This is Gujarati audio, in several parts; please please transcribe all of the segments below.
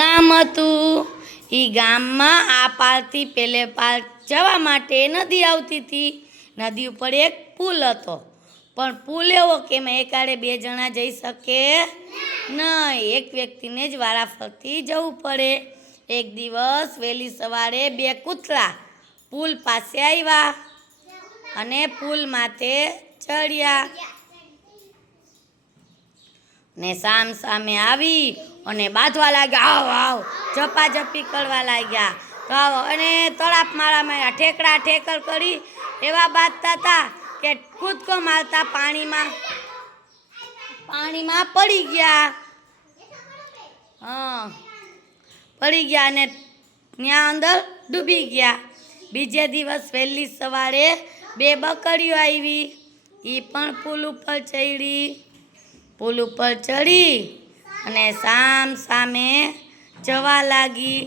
ગામ હતું. એ ગામમાં આ પારથી પેલે પાર જવા માટે નદી આવતી હતી. નદી ઉપર એક પુલ હતો, પણ પુલ એવો કે એમાં એકાળે બે જણા જઈ શકે નહીં, એક વ્યક્તિને જ વારાફરતી જવું પડે. એક દિવસ વહેલી સવારે બે કૂતરા પુલ પાસે આવ્યા અને પુલ માથે ચડ્યા ને સામ સામે આવી અને બાંધવા લાગ્યા. આવ આવ ઝપાઝપી કરવા લાગ્યા. તો અને તળાપ મારામાં ઠેકડા ઠેકર કરી એવા બાંધતા હતા કે કૂદકો મારતા પાણીમાં પડી ગયા. પડી ગયા અને ત્યાં અંદર ડૂબી ગયા. બીજે દિવસ વહેલી સવારે બે બકરીઓ આવી. એ પણ પુલ ઉપર ચડી. પુલ ઉપર ચડી અને સામ સામે જવા લાગી.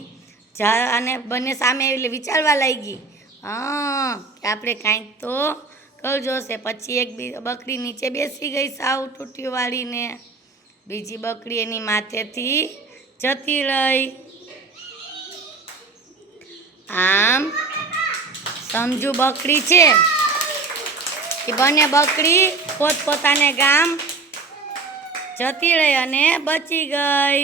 અને બંને સામે એટલે વિચારવા લાગી કે આપણે કાંઈક તો કરજો છે. પછી એક બકરી નીચે બેસી ગઈ સાવ ટૂટીઓ વાળીને. બીજી બકરી એની માથેથી જતી રહી. આમ સમજુ બકરી છે એ બંને બકરી પોતપોતાને ગામ જતી રહી અને બચી ગઈ.